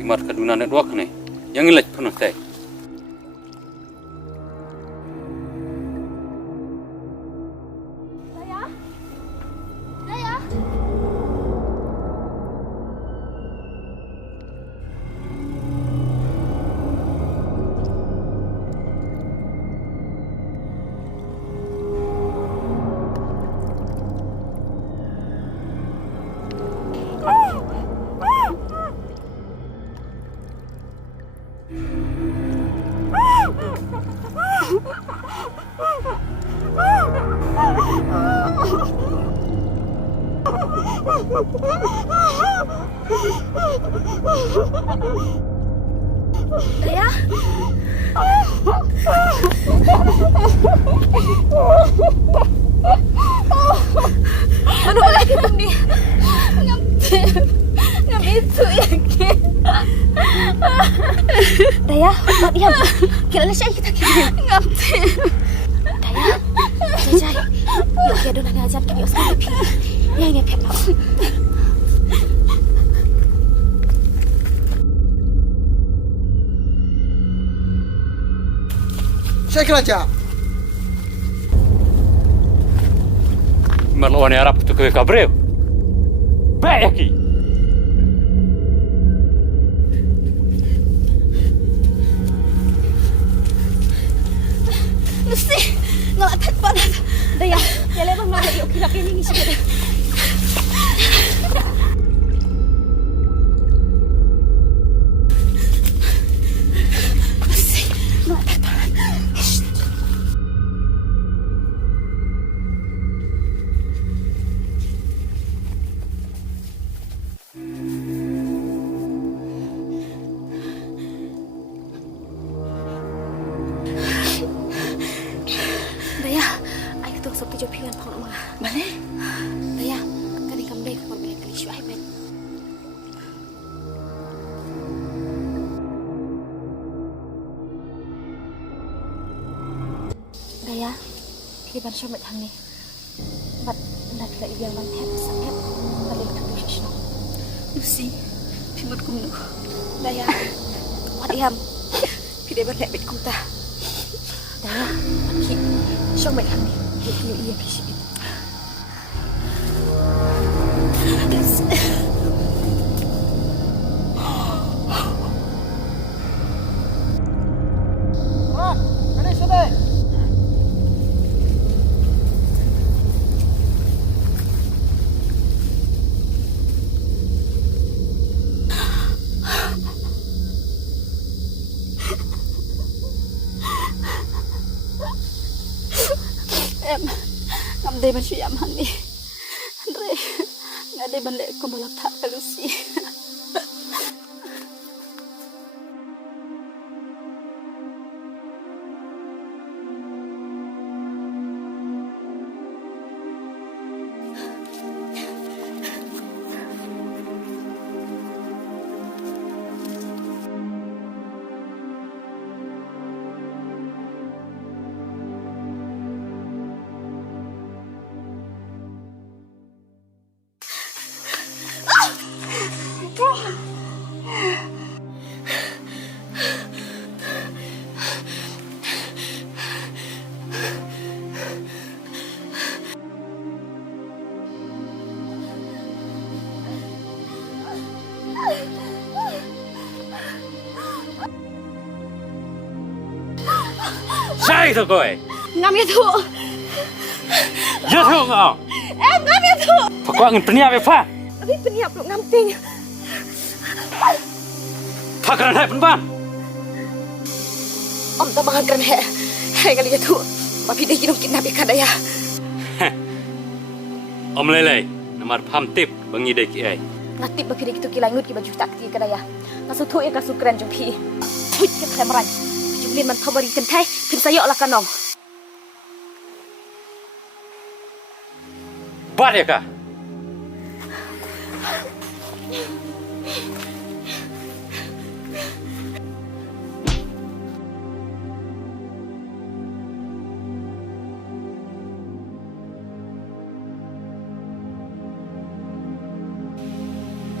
Imat kaduna network nih, yang ngelaj penuh teh. Daya? Ano ba lagi itong ni? Ngam itu yakin. Daya, diam. Kilala siya kita kini. Ngam. Daya, jajay. Yuk kia doon nangajan kini osman lepi. Ya ini pek. Saya kerja. Marlawan Arab tu ke kabreu. Baik aki. Mesti ngelapet panas. Daya, ya lewat mana yuk kita kini ni sudah. Daya, kita syam mat hang ni. Bat ndak la ibiang ban pet sangat balik tu professional. Lucy, pimut kum nu. Daya, wat iam. Kita ban lek bet kum ta. Daya, aki syam mat hang ni. You appreciate it. Ngam day man siya man ni. Andre, nga day man lek ko balakta ka Lucy. Sai thôi coi. Ngam itu. Ya thôi ngam. Ngam itu. Pakwa ngin peniap apa? Abi peniap lu ngam ting. Pakran hai penban. Om tak makan keren he. Hai kali itu. Babi dia kira mungkin nabi kadaya. Om lelai. Namar pam tip bangi dek ai. Ngatip bagi dia itu kilangut ki baju tak ti kadaya. Kasu tu ya kasu keren jumpi. Tuit ke temeran. Jumlin man thamari kentai. Pin saya olah kanong. Bar ya kah?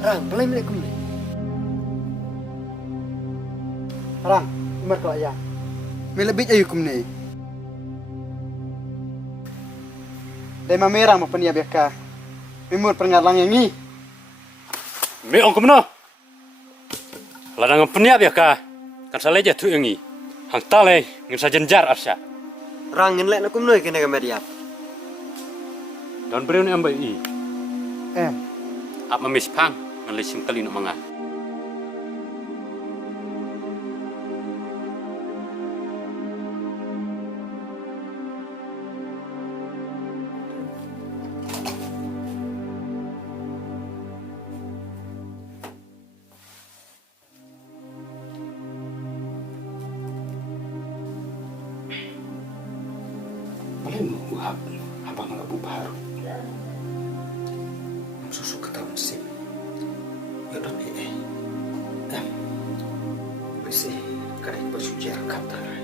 Rang, belai milik kum ni. Rang, imar ko ayah. May labit ayo kum ni. Dai mamerang mapaniya ka. Mimur perngalang yang ni. Me ong kumno. Ladang peniap ya ka. Kan saleja tu yangi. Hang tale ngin sa jenjar asya. Rang ngin lek na kum noi kena kamediap. Dan beriun ambai i. Em. Ap mamis pang ngan lesim kali no manga. Boleh menguap abang labu baru. Susu ketahuan sih. Yaudah nih. Bersih. Kadang bersujar kata.